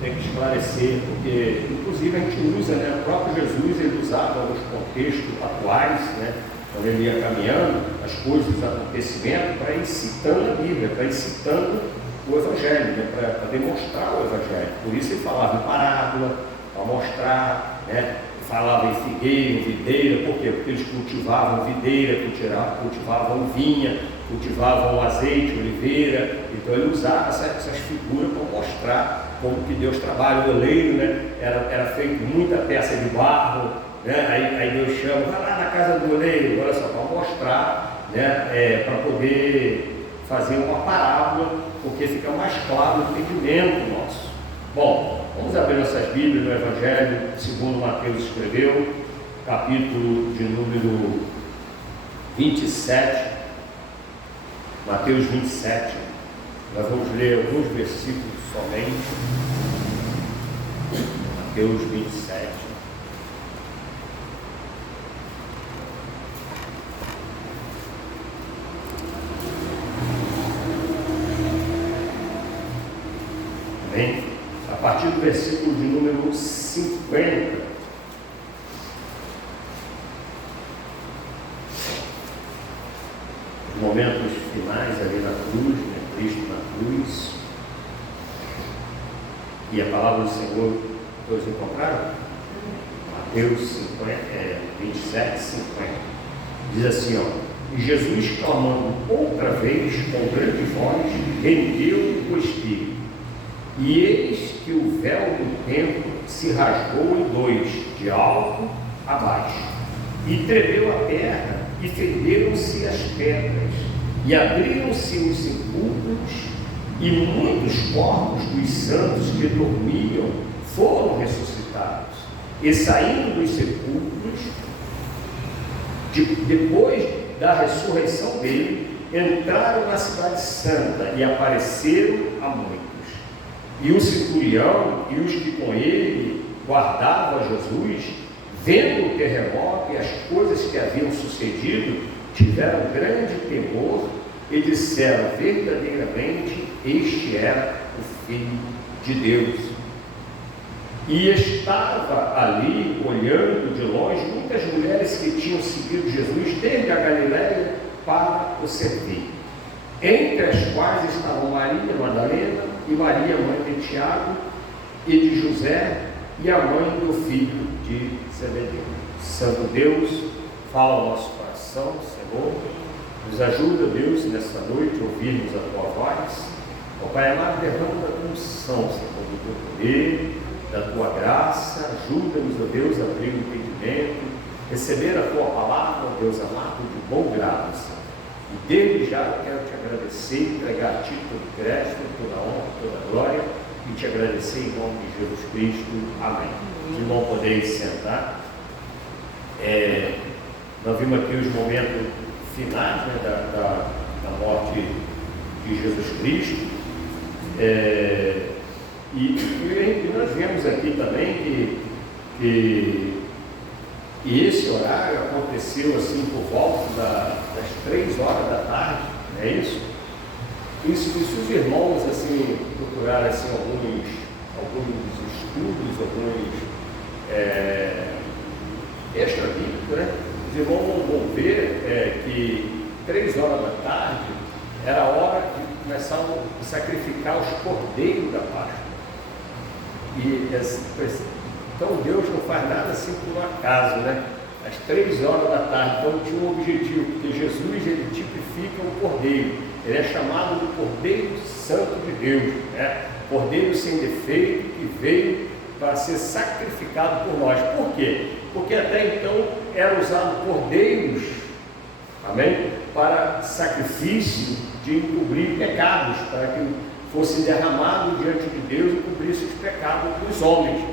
Tem que esclarecer, porque inclusive a gente usa, né, o próprio Jesus ele usava nos contextos atuais, né, quando ele ia caminhando, as coisas, os acontecimentos, para ir citando a Bíblia, para ir citando o Evangelho, né, para demonstrar o Evangelho. Por isso ele falava em parábola, para mostrar, né, falava em figueira, videira. Por quê? Porque eles cultivavam videira, cultivavam vinha, cultivavam azeite, oliveira. Então ele usava essas figuras para mostrar como que Deus trabalha. O oleiro, né, era feito muita peça de barro, né? Aí Deus chama, vai lá na casa do oleiro, olha só, para mostrar, né, para poder fazer uma parábola, porque fica mais claro o entendimento nosso. Bom, vamos abrir nossas Bíblias no Evangelho segundo Mateus escreveu, capítulo de número 27, Mateus 27, nós vamos ler alguns versículos somente, Mateus 27. Amém? A partir do versículo de número 50, os momentos finais ali na cruz, né? Cristo na cruz, e a palavra do Senhor, todos encontraram? Mateus 27, 50, diz assim, ó: e Jesus, clamando outra vez com grande voz, rendeu o espírito. E eis que o véu do templo se rasgou em dois, de alto a baixo, e tremeu a terra, e fenderam-se as pedras, e abriram-se os sepulcros, e muitos corpos dos santos que dormiam foram ressuscitados, e saindo dos sepulcros, depois da ressurreição dele, entraram na cidade santa e apareceram a muitos. E o centurião e os que com ele guardavam Jesus, vendo o terremoto e as coisas que haviam sucedido, tiveram grande temor e disseram: verdadeiramente este era o Filho de Deus. E estava ali, olhando de longe, muitas mulheres que tinham seguido Jesus desde a Galiléia para o servir, entre as quais estavam Maria Madalena e Maria, mãe de Tiago e de José, e a mãe do filho de Zebedeu. Santo Deus, fala ao nosso coração, Senhor, nos ajuda, Deus, nesta noite, ouvirmos a Tua voz. Ó Pai amado, derrama da Tua unção, Senhor, do Teu poder, da Tua graça, ajuda-nos, ó Deus, a abrir o entendimento, receber a Tua palavra, ó Deus amado, de bom grado, Senhor. E desde já eu quero te agradecer, entregar a Ti todo o crédito, toda a honra, toda a glória, e te agradecer em nome de Jesus Cristo. Amém. Os irmãos podem sentar. Nós vimos aqui os momentos finais, né, da morte de Jesus Cristo. E nós vemos aqui também que esse horário aconteceu assim por volta das 3 horas da tarde, não é isso? E se os irmãos assim, procurarem assim, alguns estudos, alguns extra-bíblicos, né? Os irmãos vão ver que 3 horas da tarde era a hora de começar a sacrificar os cordeiros da Páscoa. Então Deus não faz nada assim por um acaso, né? Às 3 horas da tarde, então tinha um objetivo, porque Jesus ele tipifica o cordeiro, ele é chamado de Cordeiro Santo de Deus, né? Cordeiro sem defeito que veio para ser sacrificado por nós. Por quê? Porque até então eram usados cordeiros, amém? Para sacrifício de encobrir pecados, para que fosse derramado diante de Deus e cobrisse os pecados dos homens.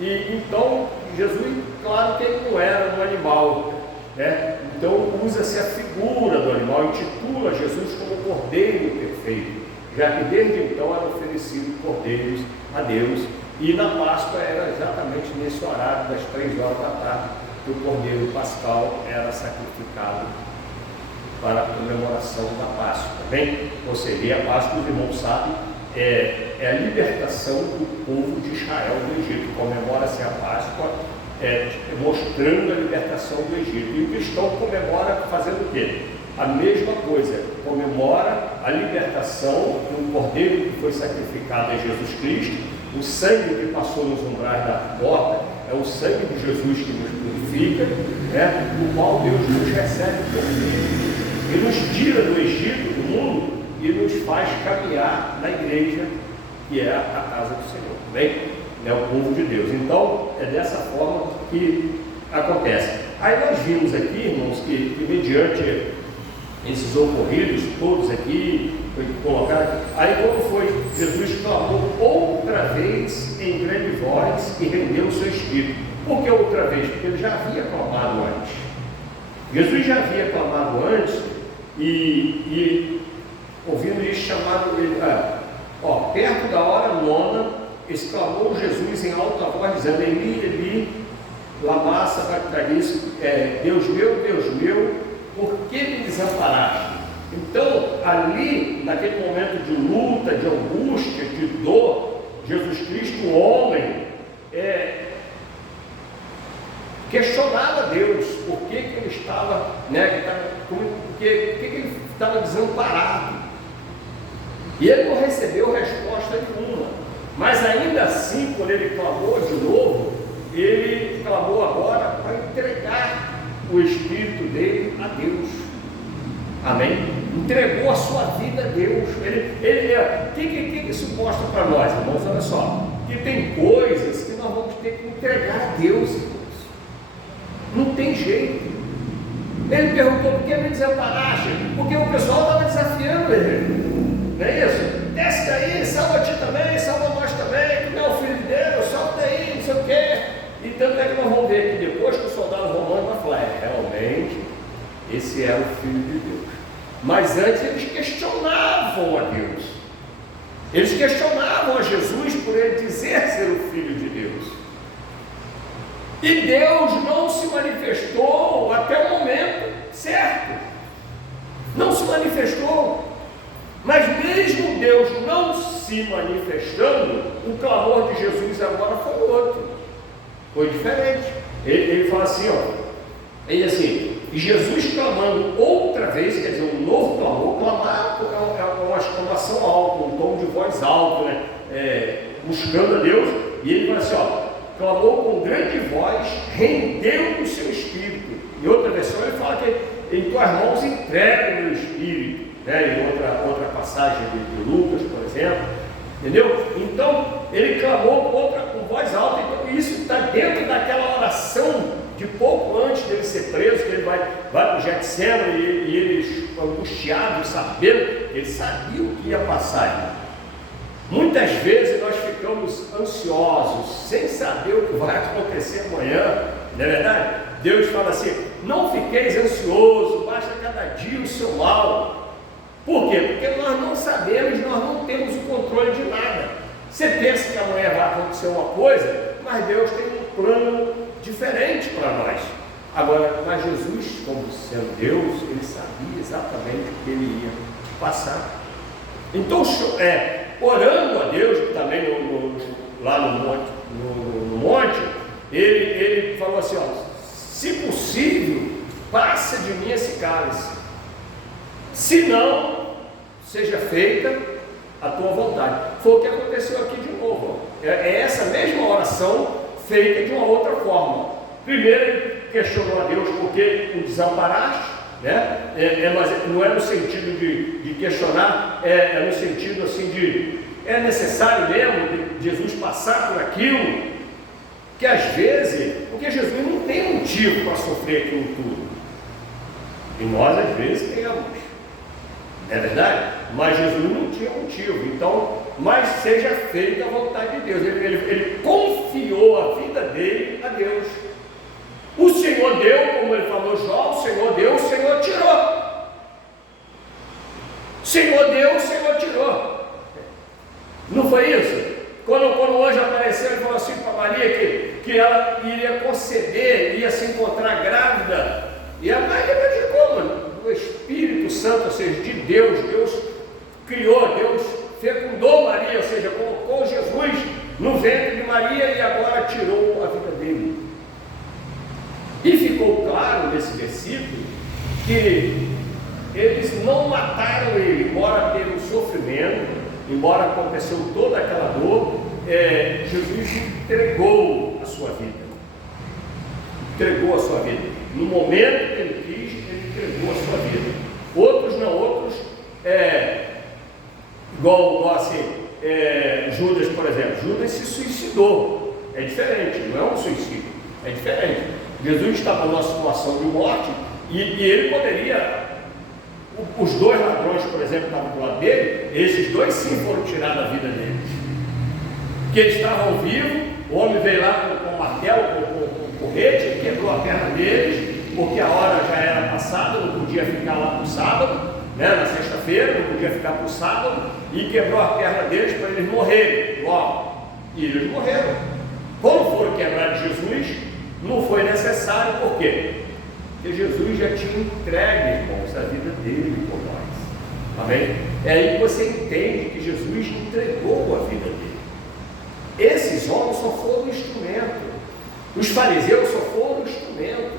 E então Jesus, claro que ele não era um animal, né? Então usa-se a figura do animal, intitula Jesus como Cordeiro Perfeito, já que desde então eram oferecidos cordeiros a Deus, e na Páscoa era exatamente nesse horário das 3 horas da tarde que o Cordeiro Pascal era sacrificado para a comemoração da Páscoa, bem? Ou seja, a Páscoa, os irmãos sabem é a libertação do povo de Israel do Egito. Comemora-se a Páscoa, mostrando a libertação do Egito. E o cristão comemora fazendo o quê? A mesma coisa, comemora a libertação do cordeiro que foi sacrificado a Jesus Cristo, o sangue que passou nos umbrais da porta, é o sangue de Jesus que nos purifica, do qual Deus nos recebe por filhos, e nos tira do Egito, do mundo, e nos faz caminhar na igreja, que é a casa do Senhor, bem? É o povo de Deus. Então, é dessa forma que acontece. Aí nós vimos aqui, irmãos, que mediante esses ocorridos, todos aqui, foi colocado, aí quando foi, Jesus clamou outra vez em grande voz e rendeu o seu espírito. Por que outra vez? Porque ele já havia clamado antes. Jesus já havia clamado antes e ouvindo isso chamado ele, perto da hora nona, exclamou Jesus em alta voz, dizendo: Eli, Eli, lama sabachthani, Deus meu, por que me desamparaste? Então, ali, naquele momento de luta, de angústia, de dor, Jesus Cristo, o homem, questionava Deus por que ele estava, por que ele estava desamparado. E ele não recebeu resposta nenhuma. Mas ainda assim, quando ele clamou de novo, ele clamou agora para entregar o espírito dele a Deus. Amém? Entregou a sua vida a Deus. O que isso mostra para nós, irmãos? Olha só, que tem coisas que nós vamos ter que entregar a Deus, irmãos. Não tem jeito. Ele perguntou: por que me desamparaste? Porque o pessoal estava desafiando ele. Não é isso? Desce daí, salva-te também, salva nós também, tu não é o filho de Deus, salva daí, não sei o quê. E tanto é que nós vamos ver que depois que o soldado romano vai falar: realmente, esse era o filho de Deus. Mas antes eles questionavam a Deus. Eles questionavam a Jesus por ele dizer ser o filho de Deus. E Deus não se manifestou até o momento certo. Não se manifestou. Mas mesmo Deus não se manifestando, o clamor de Jesus agora foi outro. Foi diferente. Ele fala assim, ele assim, e Jesus clamando outra vez, quer dizer, um novo clamor. Clamar é uma exclamação alta, um tom de voz alto, buscando a Deus. E ele fala assim, clamou com grande voz, rendeu o seu espírito. Em outra versão ele fala que em tuas mãos entrega o meu espírito, em outra passagem de Lucas, por exemplo, entendeu? Então ele clamou com voz alta. Então isso está dentro daquela oração de pouco antes dele ser preso, que ele vai para o Getsemane e eles angustiados, sabendo, ele sabia o que ia passar. Muitas vezes nós ficamos ansiosos, sem saber o que vai acontecer amanhã, não é verdade? Deus fala assim: não fiqueis ansioso, basta cada dia o seu mal. Por quê? Porque nós não sabemos, nós não temos o controle de nada. Você pensa que amanhã vai acontecer uma coisa, mas Deus tem um plano diferente para nós. Agora, mas Jesus, como sendo Deus, ele sabia exatamente o que ele ia passar. Então, orando a Deus, também lá no monte, ele falou assim, se possível, passa de mim esse cálice, se não, seja feita a tua vontade. Foi o que aconteceu aqui de novo. É essa mesma oração feita de uma outra forma. Primeiro ele questionou a Deus por que o desamparaste, mas não é no sentido de questionar, é no sentido assim de é necessário mesmo de Jesus passar por aquilo, que às vezes, porque Jesus não tem motivo para sofrer aquilo tudo, e nós às vezes temos, não é verdade? Mas Jesus não tinha motivo. Então, mas seja feita a vontade de Deus. Ele confiou a vida dele a Deus. O Senhor deu, como ele falou, Jó, o Senhor deu, o Senhor tirou. O Senhor deu, o Senhor tirou. Não foi isso? Quando o anjo apareceu e falou assim para Maria que ela iria conceber, ia se encontrar grávida. E a Maria acreditou, o Espírito Santo, ou seja, de Deus, Deus criou, Deus fecundou Maria, ou seja, colocou Jesus no ventre de Maria e agora tirou a vida dele. E ficou claro nesse versículo que eles não mataram ele, embora teve um sofrimento, embora aconteceu toda aquela dor, Jesus entregou a sua vida. Entregou a sua vida. No momento que ele quis, ele entregou a sua vida. Outros não, outros, igual assim, Judas, por exemplo. Judas se suicidou. É diferente, não é um suicídio, é diferente. Jesus estava numa situação de morte e ele poderia. Os dois ladrões, por exemplo, estavam do lado dele, esses dois sim foram tirar da vida deles. Porque eles estavam vivos, o homem veio lá com o martelo, com o porrete, quebrou a perna deles, porque a hora já era passada, não podia ficar lá para o sábado, né, na sexta-feira, não podia ficar para o sábado, e quebrou a perna deles para eles morrerem logo. E eles morreram. Quando foram quebrar de Jesus, não foi necessário, por quê? Porque Jesus já tinha entregue, irmãos, a vida dele por nós. Amém? É aí que você entende que Jesus entregou a vida dele. Esses homens só foram instrumento. Os fariseus só foram instrumento.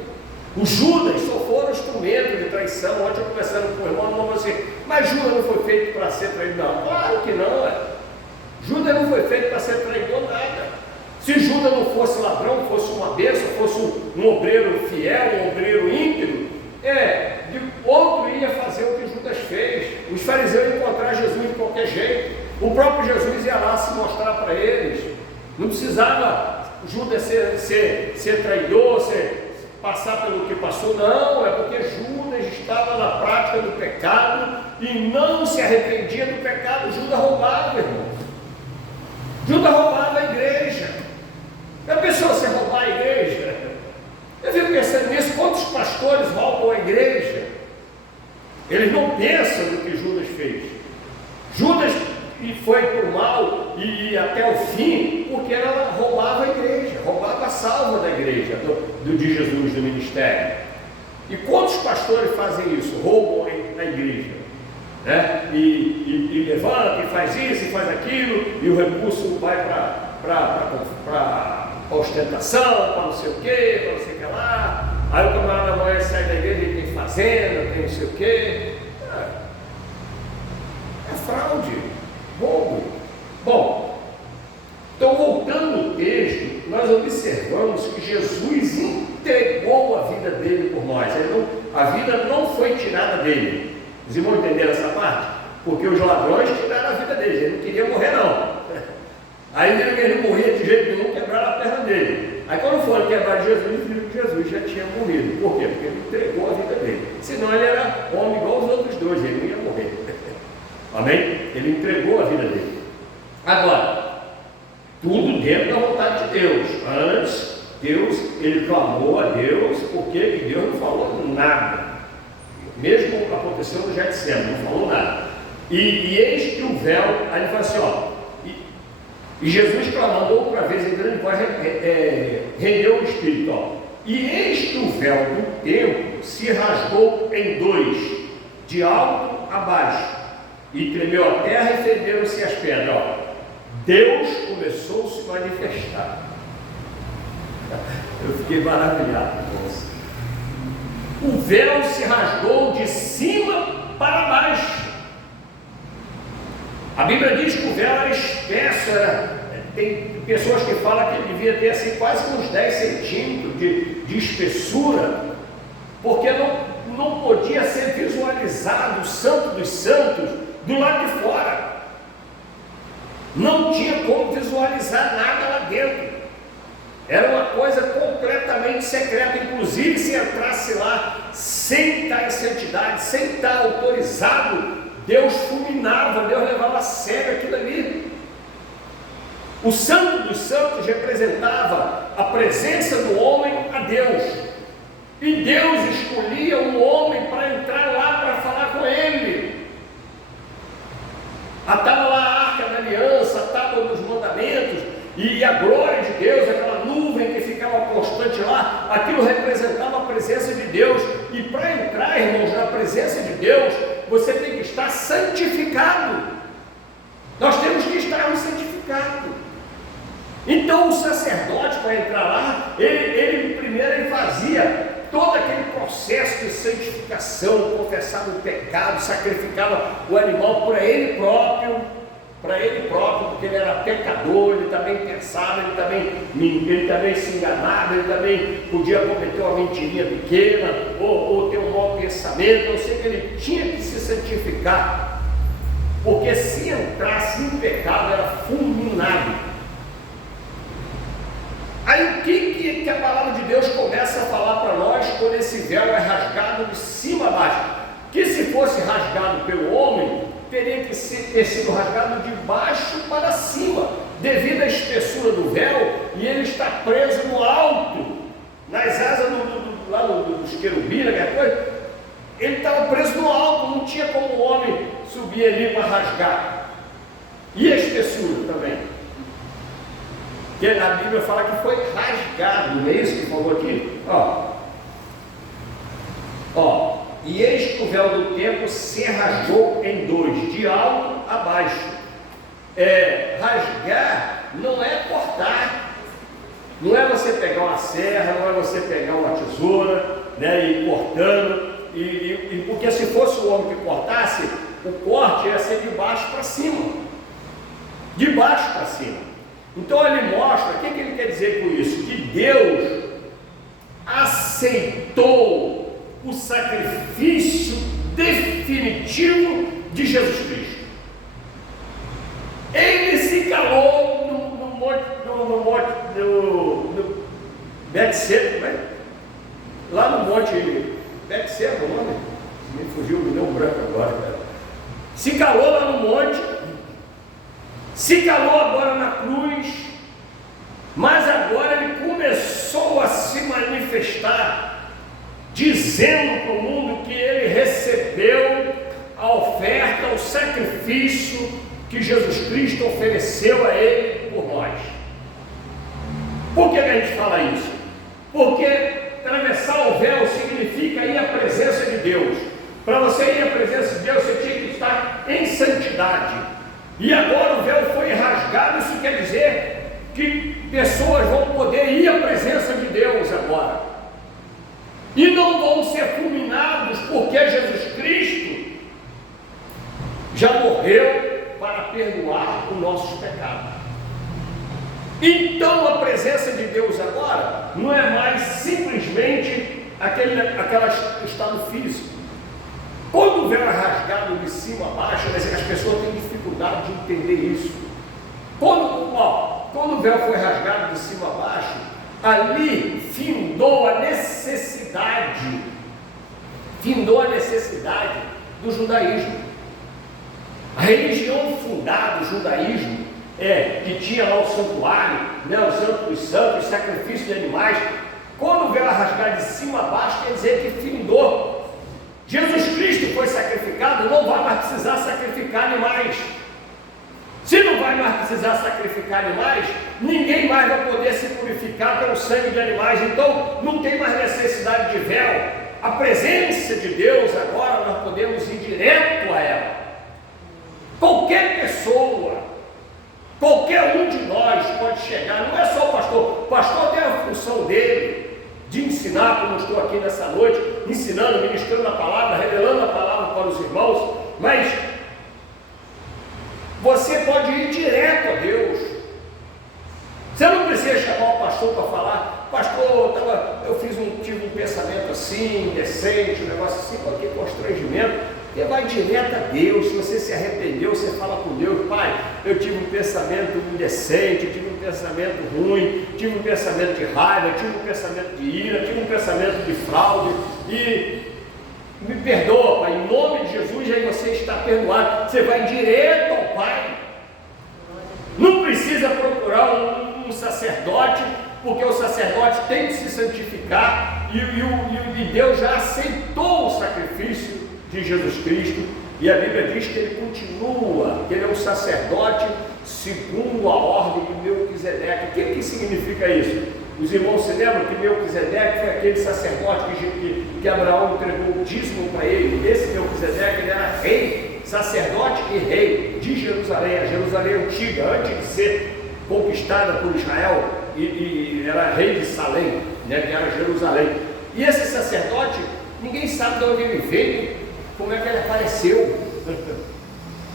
Os Judas só foram instrumento de traição. Ontem eu conversando com o irmão, falou assim, mas Judas não foi feito para ser traidor? Não, claro que não. Judas não foi feito para ser traidor nada. Se Judas não fosse ladrão, fosse uma bênção, fosse um obreiro fiel, um obreiro íntegro, outro ia fazer o que Judas fez. Os fariseus iam encontrar Jesus de qualquer jeito. O próprio Jesus ia lá se mostrar para eles. Não precisava Judas ser traidor, passar pelo que passou, não, é porque Judas estava na prática do pecado e não se arrependia do pecado. Judas roubava, irmão. Judas roubava a igreja. Já pensou você roubar a igreja? Eu fico pensando nisso, quantos pastores roubam a igreja? Eles não pensam no que Judas fez. Judas foi para o mal e até o fim, porque ela roubava a igreja, roubava a salva da igreja, de Jesus, do ministério. E quantos pastores fazem isso? Roubam a igreja, né? E levanta, e faz isso, e faz aquilo, e o recurso vai para ostentação, para não sei o que, para não sei o que lá. Aí o camarada amanhã sai da igreja e tem fazenda, tem não sei o que. É fraude, roubo. Bom, então voltando no texto, nós observamos que Jesus entregou a vida dele por nós. A vida não foi tirada dele. Os irmãos entenderam essa parte? Porque os ladrões tiraram a vida dele, ele não queria morrer não. Aí ele não morria de jeito nenhum, quebraram a perna dele. Aí quando foram quebrar de Jesus, viram que Jesus já tinha morrido. Por quê? Porque ele entregou a vida dele. Senão ele era homem igual os outros dois, ele não ia morrer. Amém? Ele entregou a vida dele. Agora, tudo dentro da vontade de Deus. Antes, ele clamou a Deus, porque Deus não falou nada. Mesmo aconteceu no Getsemane, não falou nada. E eis que o véu, aí ele fala assim, ó. E Jesus clamando outra vez em grande voz, rendeu o Espírito, ó. E eis que o véu do templo se rasgou em dois, de alto a baixo, e tremeu a terra e fenderam-se as pedras, ó. Deus começou a se manifestar. Eu fiquei maravilhado com isso. O véu se rasgou de cima para baixo. A Bíblia diz que o véu era espesso, tem pessoas que falam que ele devia ter assim, quase uns 10 centímetros de espessura, porque não podia ser visualizado o Santo dos Santos do lado de fora. Não tinha como visualizar nada lá dentro. Era uma coisa completamente secreta. Inclusive, se entrasse lá sem estar em santidade, sem estar autorizado, Deus fulminava, Deus levava a sério aquilo ali. O Santo dos Santos representava a presença do homem a Deus. E Deus escolhia um homem para entrar lá para falar com ele. Estava lá a Arca da Aliança, a Tábua dos Mandamentos, e a glória de Deus, aquela nuvem que ficava constante lá, aquilo representava a presença de Deus. E para entrar, irmãos, na presença de Deus, você tem que estar santificado. Então o sacerdote, para entrar lá, ele primeiro fazia todo aquele processo de santificação, confessava o pecado, sacrificava o animal para ele próprio, porque ele era pecador, ele também pensava, ele também se enganava, ele também podia cometer uma mentirinha pequena, ou ter um mau pensamento. Eu sei que ele tinha que se santificar, porque se entrasse em pecado era fulminado. Aí o que a palavra de Deus começa a falar para nós quando esse véu é rasgado de cima a baixo? Que se fosse rasgado pelo homem, teria que ter sido rasgado de baixo para cima, devido à espessura do véu, e ele está preso no alto, nas asas dos querubins, aquela coisa. Ele estava preso no alto, não tinha como o homem subir ali para rasgar. E a espessura também. Porque a Bíblia fala que foi rasgado, não é isso que falou aqui? E eis que o véu do templo se rasgou em dois, de alto a baixo. Rasgar não é cortar, não é você pegar uma serra, não é você pegar uma tesoura, né, e ir cortando, porque se fosse o homem que cortasse, o corte ia ser de baixo para cima, de baixo para cima. Então ele mostra, o que ele quer dizer com isso? Que Deus aceitou o sacrifício definitivo de Jesus Cristo. Ele se calou no Betseba, né? Lá no monte Betseba, o nome? Me fugiu, me deu um branco agora, cara. Se calou lá no monte, se calou agora na cruz, mas agora ele começou a se manifestar, dizendo para o mundo que ele recebeu a oferta, o sacrifício que Jesus Cristo ofereceu a ele por nós. Por que a gente fala isso? Porque atravessar o véu significa ir à presença de Deus. Para você ir à presença de Deus, você tinha que estar em santidade. E agora o véu foi rasgado, isso quer dizer que pessoas vão poder ir à presença de Deus agora. E não vão ser fulminados, porque Jesus Cristo já morreu para perdoar os nossos pecados. Então a presença de Deus agora não é mais simplesmente aquele estado físico. Quando o véu é rasgado de cima a baixo, as pessoas têm dificuldade de entender isso. Quando o véu foi rasgado de cima a baixo, ali findou a necessidade do judaísmo. A religião fundada, o judaísmo, que tinha lá o santuário, né, o santo dos santos, sacrifício de animais. Quando o véu é rasgado de cima a baixo, quer dizer que findou. Jesus Cristo foi sacrificado, não vai mais precisar sacrificar animais. Se não vai mais precisar sacrificar animais, ninguém mais vai poder se purificar pelo sangue de animais. Então não tem mais necessidade de véu. A presença de Deus agora nós podemos ir direto a ela. Qualquer pessoa, qualquer um de nós pode chegar. Não é só o pastor. O pastor tem a função dele de ensinar, como eu estou aqui nessa noite, ensinando, ministrando a palavra, revelando a palavra para os irmãos, mas você pode ir direto a Deus. Você não precisa chamar o pastor para falar: pastor, tive um pensamento assim, indecente, um negócio assim, que constrangimento. Você vai direto a Deus. Se você se arrependeu, você fala com Deus: Pai, eu tive um pensamento indecente, tive um pensamento ruim, tive um pensamento de raiva, tive um pensamento de ira, tive um pensamento de fraude, e me perdoa, Pai, em nome de Jesus. Aí você está perdoado. Você vai direto ao Pai. Não precisa procurar um sacerdote, porque o sacerdote tem que se santificar, e Deus já aceitou o sacrifício de Jesus Cristo, e a Bíblia diz que ele continua, que ele é um sacerdote segundo a ordem de Melquisedeque. O que significa isso? Os irmãos se lembram que Melquisedeque foi aquele sacerdote que Abraão entregou o dízimo para ele. Esse Melquisedeque, ele era rei, sacerdote e rei de Jerusalém, a Jerusalém antiga, antes de ser conquistada por Israel e era rei de Salém, né, que era Jerusalém. E esse sacerdote, ninguém sabe de onde ele veio, como é que ele apareceu.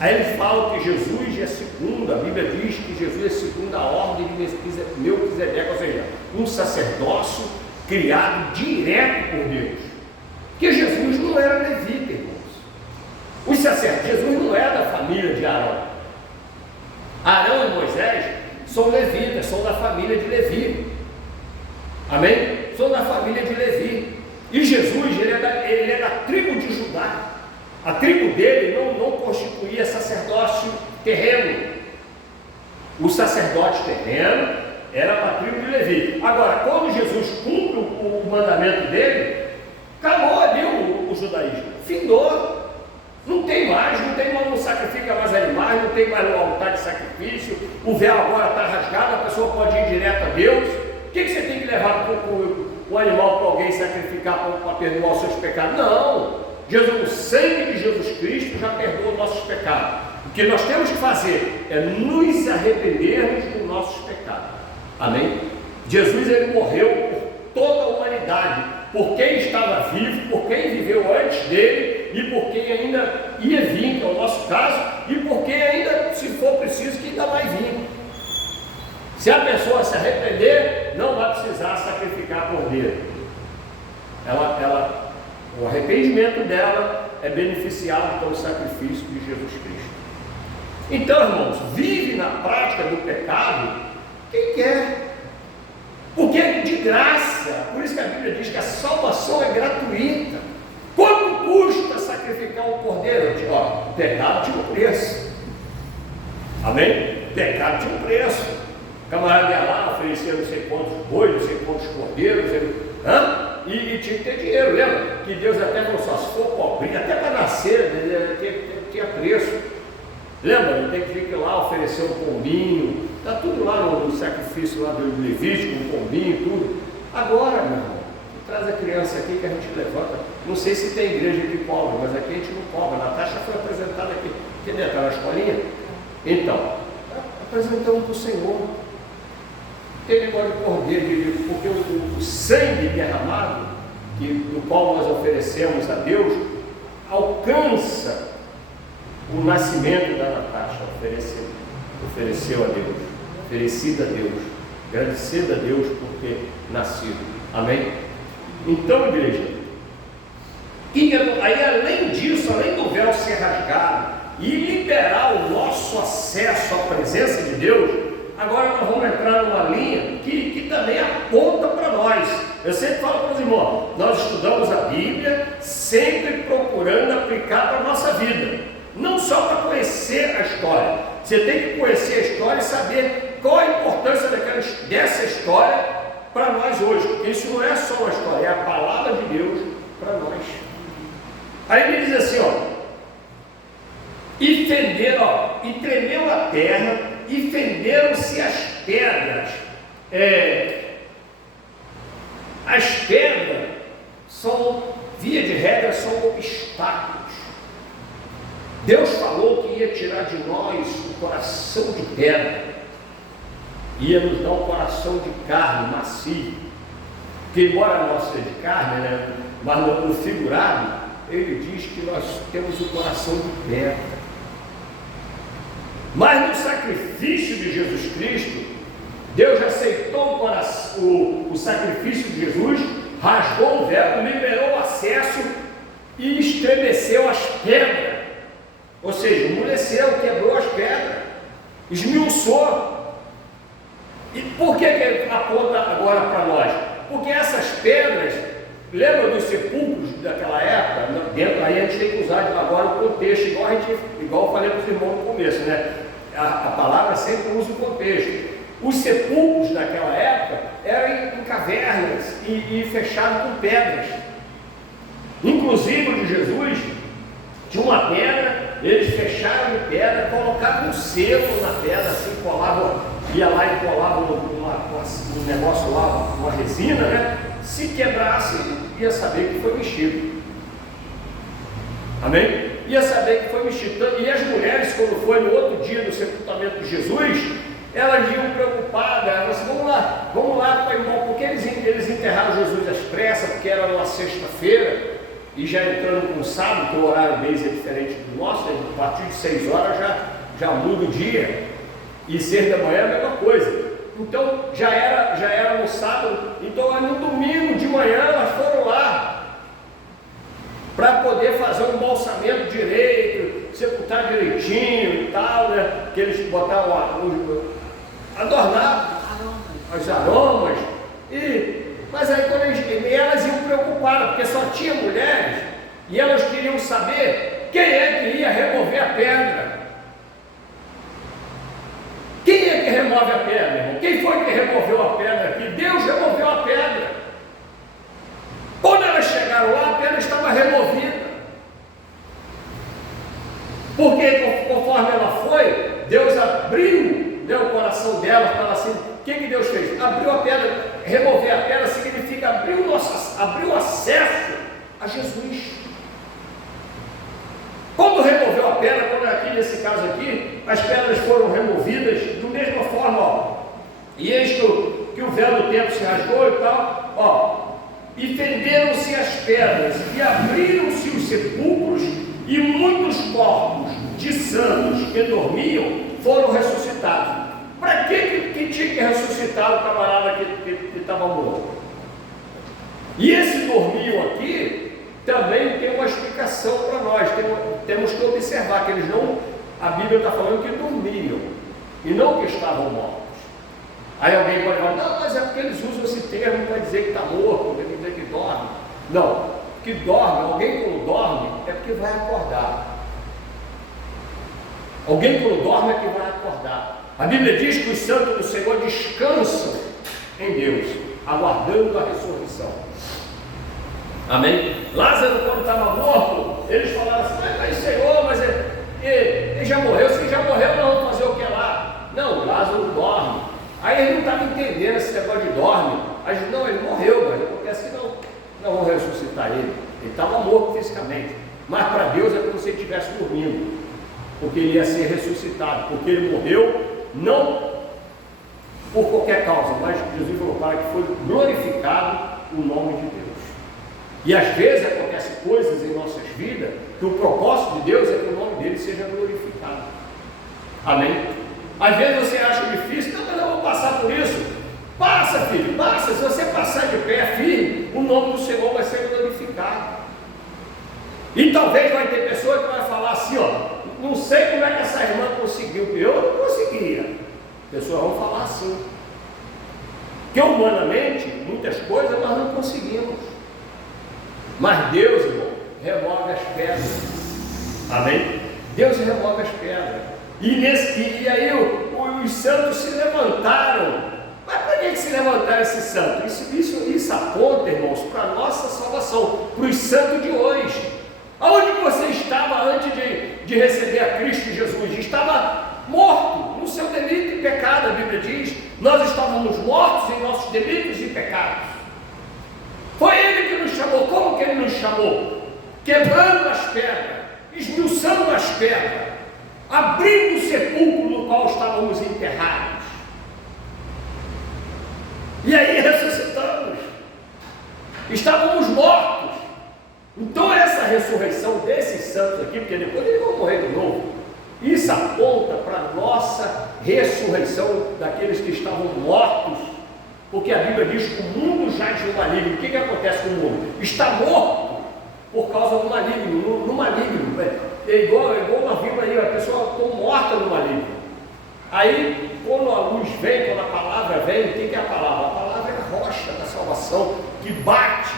Aí ele fala que Jesus é segundo, a Bíblia diz que Jesus é segundo a ordem de Melquisedeque, ou seja, um sacerdócio criado direto por Deus. Porque Jesus não era levita, irmãos. Os sacerdotes, Jesus não é da família de Arão. Arão e Moisés são levitas, são da família de Levi. Amém? São da família de Levi. E Jesus, ele é da tribo de Judá. A tribo dele não constituía sacerdócio terreno. O sacerdote terreno era para a tribo de Levi. Agora, quando Jesus cumpre o mandamento dele, acabou ali o judaísmo. Findou. Não tem mais, não sacrifica mais animais, não tem mais o altar de sacrifício, o véu agora está rasgado, a pessoa pode ir direto a Deus. O que você tem que levar o animal para alguém sacrificar para perdoar os seus pecados? Não! O sangue de Jesus Cristo já perdoa os nossos pecados. O que nós temos que fazer é nos arrependermos dos nossos pecados. Amém? Jesus, ele morreu por toda a humanidade, por quem estava vivo, por quem viveu antes dele e por quem ainda ia vir, que é o nosso caso, e por quem ainda, se for preciso, que ainda vai vir. Se a pessoa se arrepender, não vai precisar sacrificar cordeiro. O arrependimento dela é beneficiado pelo sacrifício de Jesus Cristo. Então, irmãos, vive na prática do pecado quem quer, porque é de graça. Por isso que a Bíblia diz que a salvação é gratuita. Quanto custa sacrificar um cordeiro? O pecado tinha um preço. Amém? O pecado tinha um preço. O camarada ia lá, oferecia não sei quantos bois, não sei quantos cordeiros, e tinha que ter dinheiro. Lembra? Que Deus até falou só, se for pobre, até para nascer, tinha preço. Lembra? Ele tem que vir lá oferecer um pombinho. Está tudo lá no sacrifício lá do Levítico, um pombinho, tudo. Agora, meu irmão, traz a criança aqui que a gente levanta. Não sei se tem igreja que cobra, mas aqui a gente não cobra. A Natasha foi apresentada aqui. Quer dizer, está na escolinha? Então, apresentamos para o Senhor. Tem negócio de cordeiro, porque o sangue derramado, do qual nós oferecemos a Deus, alcança o nascimento da Natasha. Ofereceu a Deus, oferecido a Deus, agradecido a Deus por ter nascido. Amém? Então, igreja, aí além disso, além do véu ser rasgado e liberar o nosso acesso à presença de Deus, agora nós vamos entrar numa linha que também aponta para nós. Eu sempre falo para os irmãos, nós estudamos a Bíblia sempre procurando aplicar para a nossa vida, não só para conhecer a história. Você tem que conhecer a história e saber qual a importância dessa história para nós hoje, porque isso não é só uma história, é a palavra de Deus para nós. Aí ele diz assim, e tremeu a terra, e fenderam-se as pedras. As pedras são, via de regra, são obstáculos. Deus falou que ia tirar de nós o coração de pedra, ia nos dar um coração de carne, macio, que embora nós seja de carne, né, mas no figurado, ele diz que nós temos o coração de pedra. Mas no sacrifício de Jesus Cristo, Deus aceitou o sacrifício de Jesus, rasgou o véu, liberou o acesso e estremeceu as pedras. Ou seja, amoleceu, quebrou as pedras, esmiuçou. E por que ele aponta agora para nós? Porque essas pedras, lembra dos sepulcros daquela época? Dentro aí a gente tem que usar agora o contexto, igual eu falei para os irmãos no começo, né? A palavra sempre usa o contexto. Os sepulcros daquela época eram em cavernas e fechados com pedras. Inclusive o de Jesus tinha uma pedra, eles fecharam de pedra, colocavam um selo na pedra, assim, colavam, ia lá e colavam um negócio lá, uma resina, né? Se quebrasse, ia saber que foi mexido. Amém? Ia saber que foi mexido. E as mulheres, quando foi no outro dia do sepultamento de Jesus, elas iam preocupadas, elas disseram, vamos lá, pai, irmão, porque eles enterraram Jesus às pressas, porque era uma sexta-feira, e já entrando com sábado, que o horário deles é diferente do nosso, a partir de 6 horas já muda o dia, e 6 da manhã é a mesma coisa. Então já era no sábado, então no domingo de manhã elas foram lá para poder fazer um embalsamento direito, sepultar direitinho e tal, né? Que eles botavam adornar os aromas, mas aí quando elas iam preocupadas, porque só tinha mulheres, e elas queriam saber quem é que ia remover a pedra. Quem é que remove a pedra, irmão? Quem foi que removeu a pedra aqui? Deus removeu a pedra. Quando elas chegaram lá, a pedra estava removida. Porque conforme ela foi, Deus abriu, né, o coração dela, fala assim, o que Deus fez? Abriu a pedra. Remover a pedra significa abrir o acesso a Jesus. Quando removeu a pedra, quando aqui nesse caso aqui, as pedras foram removidas da mesma forma, ó. E eis que o véu do templo se rasgou e tal, ó. E fenderam-se as pedras, e abriram-se os sepulcros, e muitos corpos de santos que dormiam foram ressuscitados. Para que tinha que ressuscitar o camarada que estava morto? E esse dormiam aqui também tem uma explicação para nós. Temos que observar que a Bíblia está falando que dormiam e não que estavam mortos. Aí alguém pode falar, não, mas é porque eles usam esse termo para dizer que está morto, para dizer que dorme. Não, que dorme, alguém quando dorme é porque vai acordar. Alguém quando dorme é que vai acordar. A Bíblia diz que os santos do Senhor descansam em Deus, aguardando a ressurreição. Amém? Lázaro, quando estava morto, eles falaram assim, mas Senhor, mas ele já morreu, se já morreu, nós vamos fazer o que lá? Não, Lázaro dorme. Aí eles não estavam entendendo esse negócio de dorme. Aí eles, não, ele morreu, mas acontece que não vão ressuscitar ele. Ele estava morto fisicamente, mas para Deus é como se ele estivesse dormindo, porque ele ia ser ressuscitado, porque ele morreu, não por qualquer causa, mas Jesus falou para que foi glorificado o nome de Deus. E às vezes acontecem coisas em nossas vidas que o propósito de Deus é que o nome dele seja glorificado. Amém? Às vezes você acha difícil, não, mas eu vou passar por isso. Passa, filho, passa. Se você passar de pé firme, o nome do Senhor vai ser glorificado. E talvez vai ter pessoa que vai falar assim, ó, não sei como é que essa irmã conseguiu, eu não conseguia. Pessoas vão falar assim. Que humanamente, muitas coisas nós não conseguimos. Mas Deus, irmão, remove as pedras. Amém? Deus remove as pedras. E aí os santos se levantaram. Mas para que se levantaram esses santos? Isso aponta, irmãos, para a nossa salvação, para os santos de hoje. Aonde você estava antes de receber a Cristo Jesus? Estava morto no seu delito e pecado, a Bíblia diz. Nós estávamos mortos em nossos delitos e pecados. Foi Ele que nos chamou. Como que Ele nos chamou? Quebrando as pedras, esmiuçando as pedras, abrindo o sepulcro no qual estávamos enterrados. E aí ressuscitamos. Estávamos mortos. Então essa ressurreição desses santos aqui, porque depois eles vão morrer de novo, isso aponta para a nossa ressurreição daqueles que estavam mortos, porque a Bíblia diz que o mundo jaz no maligno. O que acontece com o mundo? Está morto por causa do maligno, no maligno. É igual nós vimos aí, a pessoa está morta no maligno. Aí, quando a luz vem, quando a palavra vem, o que é a palavra? A palavra é a rocha da salvação, que bate,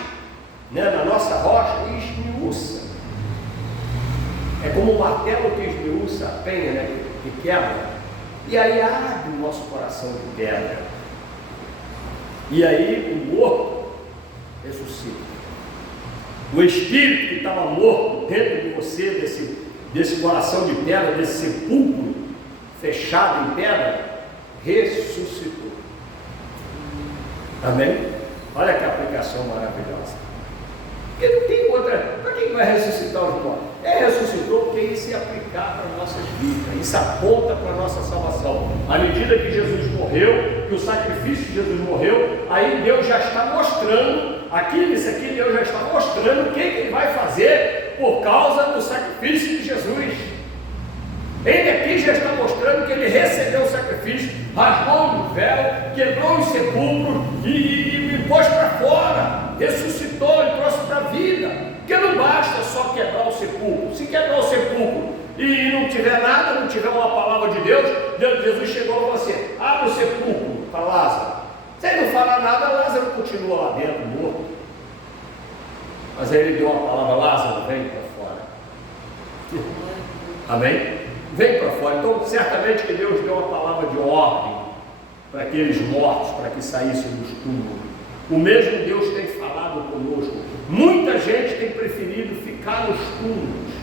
né, na nossa rocha e esmiuça. É como um martelo que esmiuça a penha, né, que quebra, e aí abre o nosso coração de pedra, e aí o morto ressuscita. O espírito que estava morto dentro de você, desse coração de pedra, desse sepulcro fechado em pedra, ressuscitou. Amém? Olha que aplicação maravilhosa. Porque não tem outra. Para quem vai ressuscitar os mortos? Ele ressuscitou porque isso ia aplicar para as nossas vidas, isso aponta para a nossa salvação. À medida que Jesus morreu, que o sacrifício de Jesus morreu, aí Deus já está mostrando, isso aqui Deus já está mostrando o que Ele vai fazer por causa do sacrifício de Jesus. Ele aqui já está mostrando que Ele recebeu o sacrifício, rasgou o véu, quebrou os sepulcros e pôs para fora, ressuscitou e trouxe para a vida. Porque não basta só quebrar o sepulcro. Se quebrar o sepulcro e não tiver nada, não tiver uma palavra de Deus, Jesus chegou a você, abre o sepulcro para Lázaro. Se ele não falar nada, Lázaro continua lá dentro, morto. Mas aí ele deu uma palavra: Lázaro, vem para fora. Amém? Vem para fora. Então, certamente que Deus deu uma palavra de ordem para aqueles mortos, para que saíssem dos túmulos. O mesmo Deus tem falado conosco. Muita gente tem preferido ficar nos túmulos,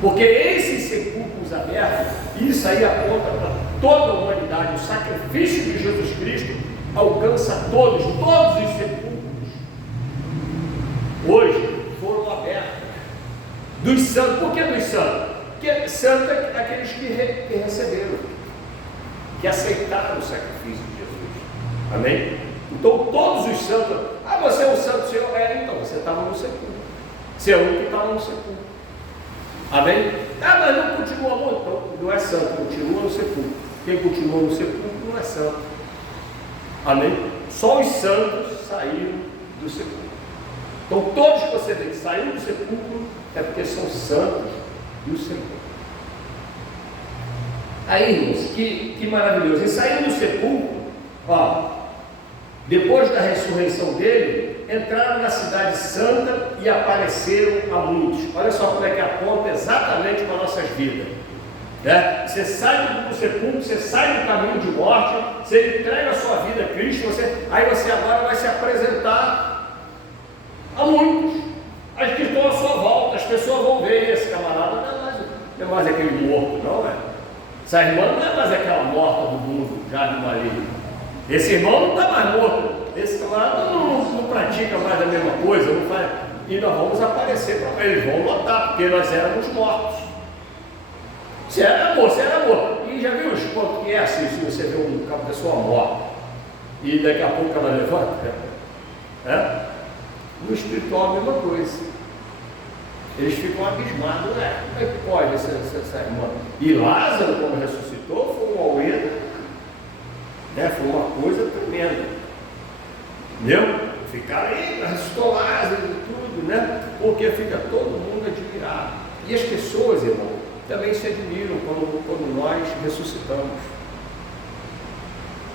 porque esses sepulcros abertos, isso aí aponta para toda a humanidade. O sacrifício de Jesus Cristo alcança todos os sepulcros. Hoje foram abertos. Dos santos. Por que dos santos? Porque santos é aqueles que receberam, que aceitaram o sacrifício de Jesus. Amém? Então todos os santos, você é um santo, Senhor, então você estava no sepulcro, você é um que estava no sepulcro. Amém? Mas não continua muito, então não é santo, continua no sepulcro. Quem continua no sepulcro não é santo. Amém? Só os santos saíram do sepulcro. Então todos que você vê que saíram do sepulcro é porque são santos do sepulcro. Aí, irmãos, que maravilhoso. E saindo do sepulcro, depois da ressurreição dele, entraram na cidade santa e apareceram a muitos. Olha só como é que aponta exatamente para nossas vidas. Você sai do sepulcro, você sai do caminho de morte, você entrega a sua vida a Cristo, aí você agora vai se apresentar a muitos. As que estão à sua volta, as pessoas vão ver: esse camarada não é mais aquele morto, não é? Essa irmã não é mais aquela morta do mundo, já de maligno. Esse irmão não está mais morto, esse camarada não pratica mais a mesma coisa, não faz, e nós vamos aparecer para eles, vão notar, porque nós éramos mortos. Você era morto. E já viu os pontos que é assim, se você vê uma pessoa morta, e daqui a pouco ela levanta? No espiritual a mesma coisa. Eles ficam abismados, como é que pode essa irmã? E Lázaro, quando ressuscitou, foi um auê. Foi uma coisa tremenda, entendeu? Ficaram aí, ressuscitou Lázaro e tudo, porque fica todo mundo admirado. E as pessoas, irmão, também se admiram quando nós ressuscitamos.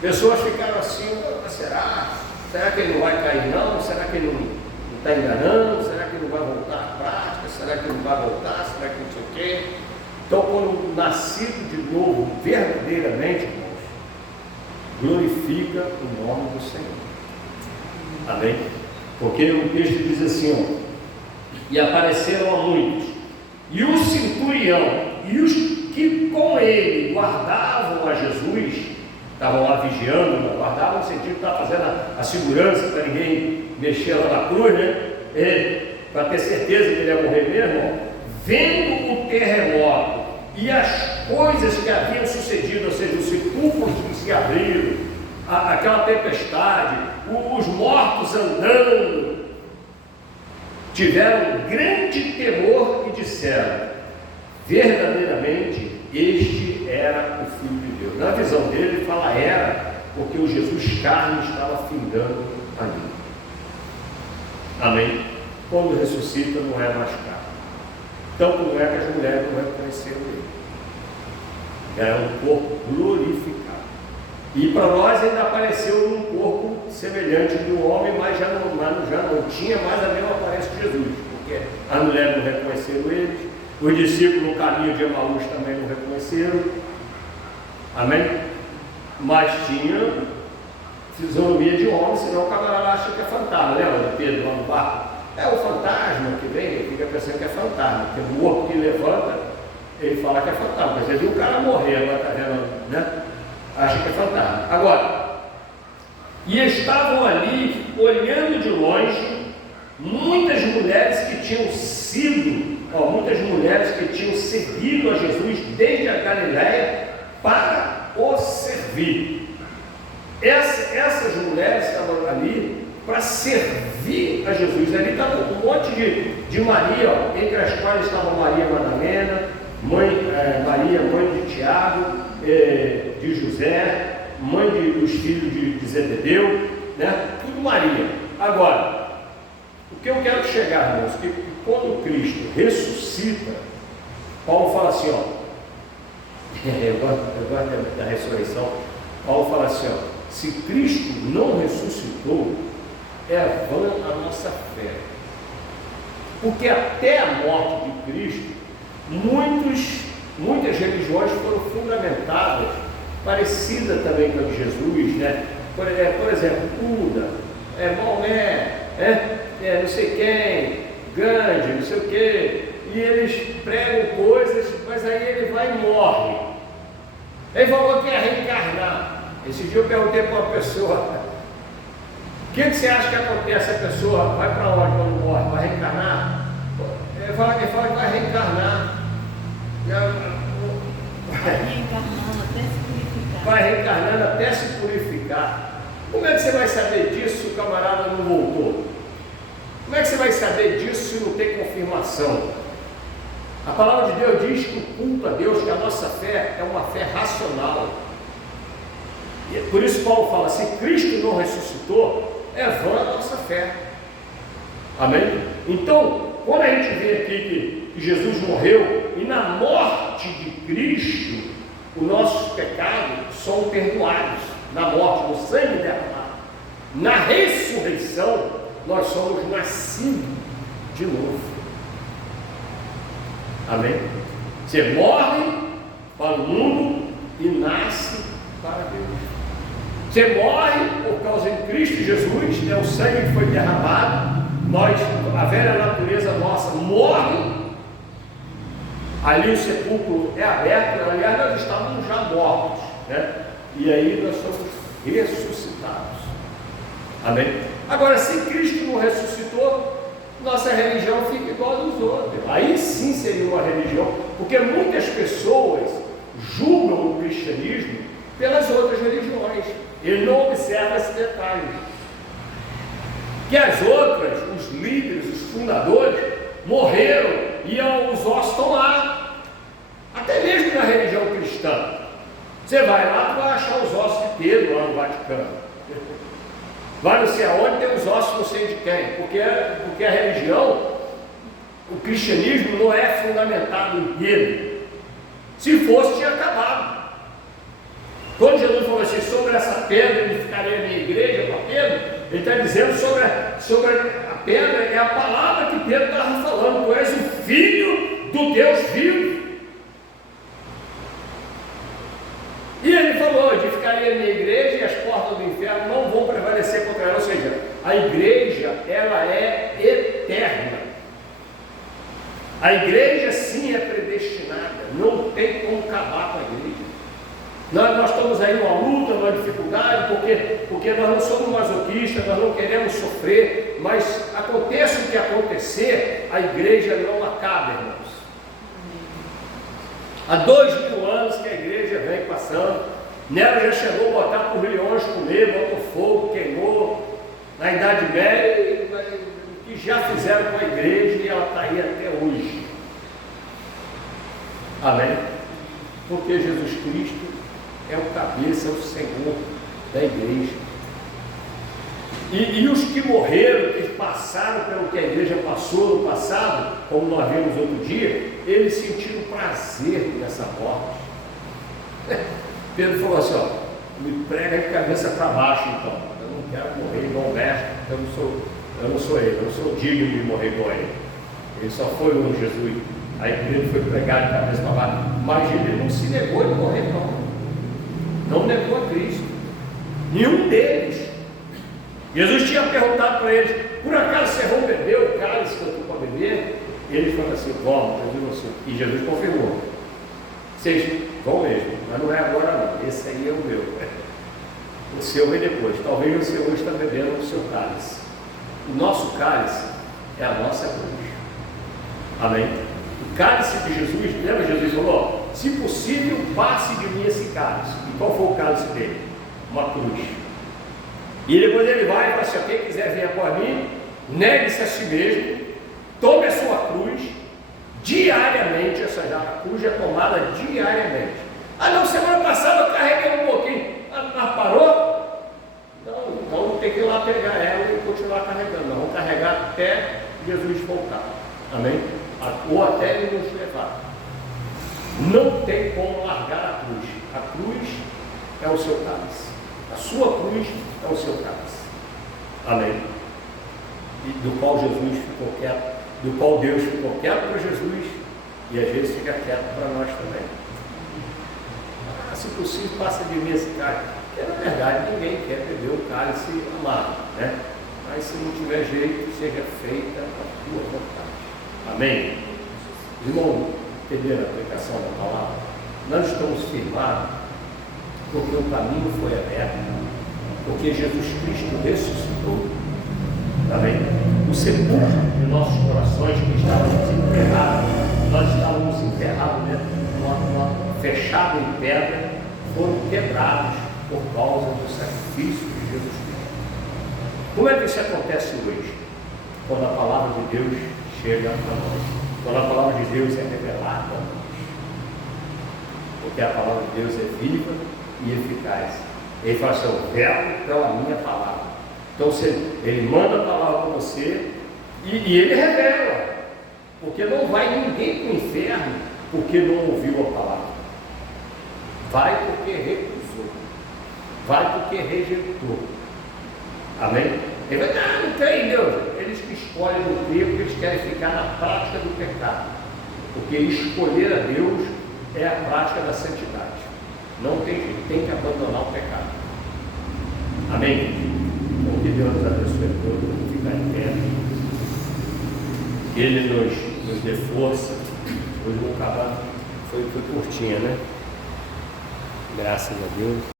Pessoas ficaram assim: será que ele não vai cair não? Será que ele não está enganando? Será que ele não vai voltar à prática? Será que ele não vai voltar? Será que não sei o quê? Então, quando nascido de novo, verdadeiramente, glorifica o nome do Senhor. Amém? Porque o texto diz assim: e apareceram a muitos, e o centurião e os que com ele guardavam a Jesus, estavam lá vigiando, guardavam no sentido de estar fazendo a segurança para ninguém mexer lá na cruz, para ter certeza que ele ia morrer mesmo, vendo o terremoto e as coisas que haviam sucedido, ou seja, os sepulcros que se abriram, aquela tempestade, os mortos andando, tiveram grande temor e disseram: verdadeiramente este era o Filho de Deus. Na visão dele, ele fala era, porque o Jesus carne estava findando ali. Amém? Quando ressuscita, não é mais carne. Tanto não é que as mulheres não reconheceram ele. Era um corpo glorificado. E para nós ainda apareceu um corpo semelhante do homem, mas já não tinha mais a mesma aparência de Jesus, porque as mulheres não reconheceram eles, os discípulos no caminho de Emaús também não reconheceram. Amém? Mas tinha fisionomia de homem, senão o camarada acha que é fantasma. Lembra de Pedro lá no barco? É o fantasma que vem, ele fica pensando que é fantasma, porque o morto que levanta, ele fala que é fantasma. Você viu o cara morrer, agora está vendo, acha que é fantasma. Agora, e estavam ali, olhando de longe, muitas mulheres que tinham sido muitas mulheres que tinham seguido a Jesus desde a Galiléia para o servir. Essas mulheres estavam ali para servir a Jesus. Ali estava um monte de Maria, entre as quais estavam Maria Madalena, Maria, mãe de Tiago, de José, mãe dos filhos de Zebedeu, né? Tudo Maria. Agora, o que eu quero chegar, irmãos, que quando Cristo ressuscita, Paulo fala assim, eu gosto da ressurreição. Paulo fala assim, se Cristo não ressuscitou, é vã a nossa fé. Porque até a morte de Cristo, muitas religiões foram fundamentadas, parecidas também com a de Jesus, né? Por exemplo, Buda, Maomé, não sei quem, Gandhi, não sei o quê, e eles pregam coisas, mas aí ele vai e morre. Ele falou que ia reencarnar. Esse dia eu perguntei para uma pessoa, o que você acha que acontece? A pessoa vai para onde quando morre? Vai reencarnar? Ele fala que vai reencarnar. Vai reencarnando até se purificar. Como é que você vai saber disso se o camarada não voltou? Como é que você vai saber disso se não tem confirmação? A palavra de Deus diz que o culto a Deus, que a nossa fé é uma fé racional. E por isso Paulo fala, se Cristo não ressuscitou, é vã a nossa fé. Amém? Então, quando a gente vê aqui que Jesus morreu, e na morte de Cristo, os nossos pecados são perdoados, na morte, no sangue derramado. Na ressurreição, nós somos nascidos de novo. Amém? Você morre para o mundo e nasce para Deus. Você morre por causa de Cristo Jesus, o sangue que foi derramado, a velha natureza nossa morre, ali o sepulcro é aberto, aliás nós estávamos já mortos, né? E aí nós somos ressuscitados. Amém? Agora, se Cristo não ressuscitou, nossa religião fica igual a dos outros. Aí sim seria uma religião, porque muitas pessoas julgam o cristianismo pelas outras religiões. Ele não observa esse detalhe. Que as outras, os líderes, os fundadores, morreram e os ossos estão lá. Até mesmo na religião cristã. Você vai lá, tu vai achar os ossos de Pedro lá no Vaticano. Vai não sei aonde, tem os ossos não sei de quem. Porque a religião, o cristianismo não é fundamentado em Pedro. Se fosse, tinha acabado. Quando Jesus falou assim, sobre essa pedra edificarei a minha igreja para Pedro, ele está dizendo sobre a pedra, é a palavra que Pedro estava falando, tu és o Filho do Deus vivo. E ele falou, edificarei a minha igreja e as portas do inferno não vão prevalecer contra ela. Ou seja, a igreja, ela é eterna. A igreja sim é predestinada, não tem como acabar com a igreja. Nós estamos aí numa luta, numa dificuldade, porque nós não somos masoquistas, nós não queremos sofrer, mas aconteça o que acontecer, a igreja não acaba, irmãos. Há 2000 anos que a igreja vem passando, nela já chegou a botar por leões comer, botou fogo, queimou, na Idade Média, que já fizeram com a igreja e ela está aí até hoje. Amém? Porque Jesus Cristo é o cabeça, é o Senhor da igreja. E os que morreram, que passaram pelo que a igreja passou no passado, como nós vimos outro dia, eles sentiram prazer nessa morte. Pedro falou assim, me prega de cabeça para baixo então, eu não quero morrer igual o mestre, eu não sou ele, eu não sou digno de morrer igual ele. Ele só foi um Jesus. Aí Pedro foi pregado de cabeça para baixo, mas ele não se negou de morrer não negou a Cristo, nenhum deles. Jesus tinha perguntado para eles, por acaso vocês vão beber o cálice que eu estou para beber? E eles falaram assim, vamos, e Jesus confirmou, vocês vão mesmo, mas não é agora não, esse aí é o meu, o seu vem depois, talvez o seu está bebendo o seu cálice. O nosso cálice é a nossa cruz. Amém? O cálice de Jesus, lembra? Jesus falou: se possível, passe de mim esse cálice. E qual foi o cálice dele? Uma cruz. E depois ele vai e fala assim: quem quiser vir após mim, negue-se a si mesmo, tome a sua cruz diariamente. Essa cruz é tomada diariamente. Ah, não, semana passada eu carreguei um pouquinho. Ah, parou? Não, então tem que ir lá pegar ela e continuar carregando. Nós vamos carregar até Jesus voltar. Amém? Ou até ele nos levar. Não tem como largar a cruz. A cruz é o seu cálice. A sua cruz é o seu cálice. Amém? E do qual Jesus ficou quieto, do qual Deus ficou quieto para Jesus, e às vezes fica quieto para nós também. Ah, se possível, passa de mim esse cálice. Porque na verdade ninguém quer beber o cálice amargo, né? Mas se não tiver jeito, seja feita a tua vontade. Amém? Irmão, entenderam a aplicação da palavra? Nós estamos firmados porque o caminho foi aberto, porque Jesus Cristo ressuscitou. Amém? O sepulcro de nossos corações que estávamos enterrados, nós estávamos enterrados, né? Fechado em pedra, foram quebrados por causa do sacrifício de Jesus Cristo. Como é que isso acontece hoje? Quando a palavra de Deus chega a nós, quando a palavra de Deus é revelada a nós, porque a palavra de Deus é viva e eficaz. Ele fala assim: eu velo pela minha palavra. Então ele manda a palavra para você e ele revela, porque não vai ninguém para o inferno porque não ouviu a palavra. Vai porque recusou, vai porque rejeitou. Amém? Ele vai: não tem Deus. Eles que escolhem o crer porque eles querem ficar na prática do pecado, porque escolher a Deus é a prática da santidade. Não tem jeito, tem que abandonar o pecado. Amém? Então, que Deus nos abençoe a todos, vamos ficar em pé. Que Ele nos dê força. Hoje vamos acabar, foi curtinha, né? Graças a Deus.